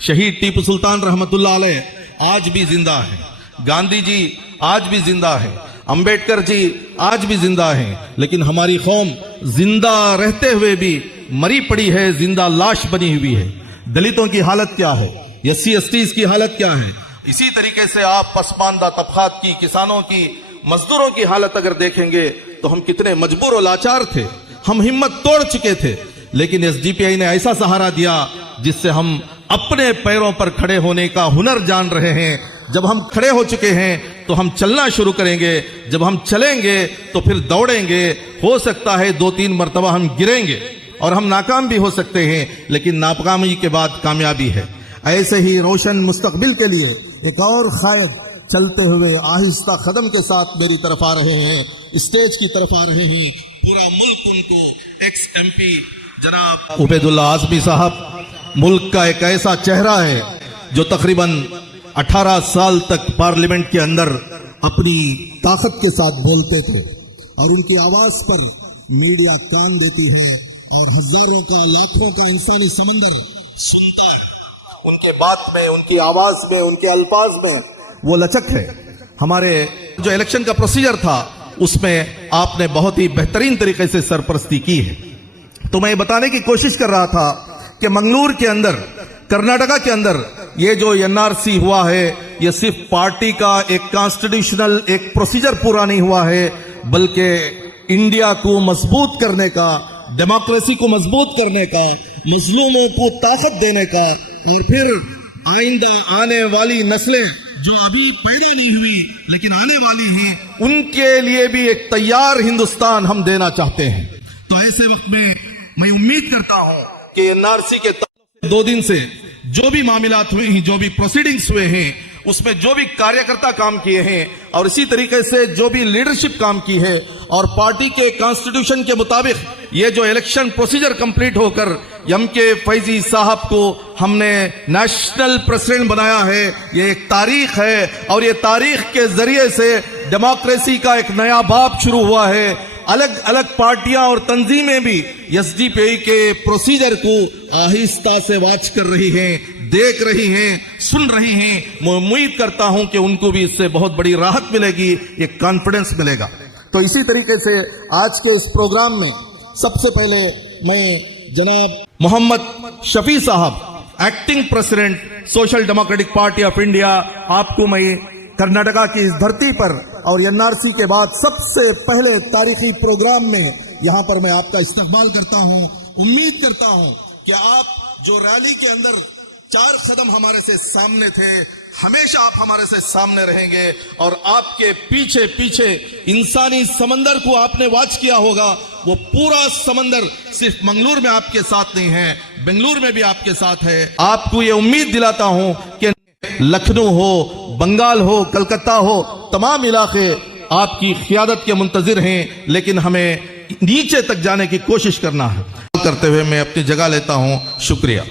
शहीद टीपू सुल्तान रहमतुल्लाह अलैह आज भी जिंदा है, गांधी जी आज भी जिंदा है, अंबेडकर जी आज भी जिंदा हैं, लेकिन हमारी कौम जिंदा रहते हुए भी मरी पड़ी है, जिंदा लाश बनी हुई है। दलितों की हालत क्या है, SC/STs की हालत क्या है, इसी तरीके से आप पसमानदा तबकात की, किसानों की, मजदूरों की हालत अगर देखेंगे तो हम कितने मजबूर और लाचार थे, हम हिम्मत तोड़ चुके थे, लेकिन SDPI ने ऐसा सहारा दिया जिससे हम अपने पैरों पर खड़े होने का हुनर जान रहे हैं। जब हम खड़े हो चुके हैं तो हम चलना शुरू करेंगे, जब हम चलेंगे तो फिर दौड़ेंगे। हो सकता है 2-3 मरतबा हम गिरेंगे और हम नाकाम भी हो सकते हैं, लेकिन नाकामी के बाद कामयाबी है। ऐसे ही रोशन मुस्तकबिल के लिए एक और कायद चलते हुए आहिस्ता कदम के साथ मेरी तरफ आ रहे हैं, स्टेज की तरफ आ रहे हैं। पूरा मुल्क उनको ex-MP जनाब उबैदुल्ला आजमी साहब मुल्क का एक ऐसा चेहरा है जो तकरीबन 18 साल तक पार्लियामेंट के अंदर अपनी ताकत के साथ बोलते थे और उनकी आवाज पर मीडिया कान देती है और हजारों का, लाखों का इंसानी समंदर सुनता है। उनके बात में, उनकी आवाज में, उनके अल्फाज में वो लचक है। हमारे जो इलेक्शन का प्रोसीजर था उसमें आपने बहुत ही बेहतरीन तरीके से सरपरस्ती की है। तो मैं बताने की कोशिश कर रहा था कि मंगलूर के अंदर, कर्नाटका के अंदर ये जो NRC हुआ है, ये सिर्फ पार्टी का एक कॉन्स्टिट्यूशनल एक प्रोसीजर पूरा नहीं हुआ है, बल्कि इंडिया को मजबूत करने का, डेमोक्रेसी को मजबूत करने का, मुस्लिमों को ताकत देने का, और फिर आइंदा आने वाली नस्लें जो अभी पैदा नहीं हुई लेकिन आने वाली हैं, उनके लिए भी एक तैयार हिंदुस्तान हम देना चाहते हैं। तो ऐसे वक्त में मैं उम्मीद करता हूं कि NRC के 2 दिन से जो भी मामलात हुए हैं, जो भी प्रोसीडिंग्स हुए हैं, उसमें जो भी कार्यकर्ता काम किए हैं और इसी तरीके से जो भी लीडरशिप काम की है और पार्टी के कॉन्स्टिट्यूशन के मुताबिक ये जो इलेक्शन प्रोसीजर कंप्लीट होकर MK फैजी साहब को हमने नेशनल प्रेसिडेंट बनाया है, ये एक तारीख है और ये तारीख के जरिए से डेमोक्रेसी का एक नया बाब शुरू हुआ है। अलग अलग पार्टियां और तंजीमें भी SDPI के प्रोसीजर को आहिस्ता से वॉच कर रही हैं, देख रही हैं, सुन रही हैं। मैं उम्मीद करता हूं कि उनको भी इससे बहुत बड़ी राहत मिलेगी, एक कॉन्फिडेंस मिलेगा। तो इसी तरीके से आज के इस प्रोग्राम में सबसे पहले मैं जनाब मोहम्मद शफी साहब, acting president social democratic party of India, आपको मैं कर्नाटका की इस धरती पर और NRC के बाद सबसे पहले तारीखी प्रोग्राम में यहां पर मैं आपका इस्तकबाल करता हूं। उम्मीद करता हूं कि आप जो रैली के अंदर 4 कदम हमारे से सामने थे, हमेशा आप हमारे से सामने रहेंगे और आपके पीछे पीछे इंसानी समंदर को आपने वॉच किया होगा। वो पूरा समंदर सिर्फ मंगलूर में आपके साथ नहीं है, बेंगलुरु में भी आपके साथ है। आपको ये उम्मीद दिलाता हूं कि लखनऊ हो, बंगाल हो, कलकत्ता हो, तमाम इलाके आपकी क़ियादत के मुंतजिर हैं, लेकिन हमें नीचे तक जाने की कोशिश करना है। करते हुए मैं अपनी जगह लेता हूं। शुक्रिया।